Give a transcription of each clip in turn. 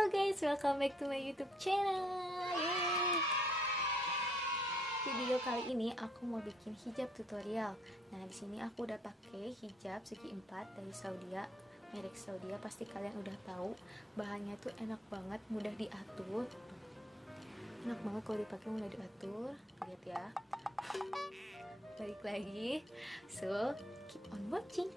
Halo guys, welcome back to my YouTube channel. Yeay. Video kali ini aku mau bikin hijab tutorial. Nah, di sini aku udah pakai hijab segi 4 dari Saudia, merek Saudia. Pasti kalian udah tahu. Bahannya tuh enak banget, mudah diatur. Enak banget kalau dipakai, mudah diatur. Lihat ya. Balik lagi. So, keep on watching.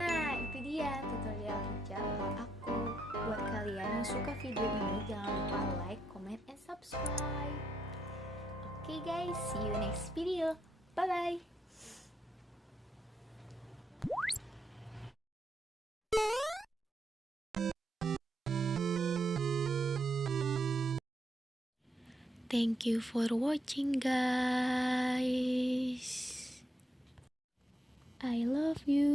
Nah, itu dia tutorial hijab aku. Buat kalian yang suka video ini, jangan lupa like, comment, and subscribe. Okay guys, see you next video. Bye bye. Thank you for watching guys. I love you.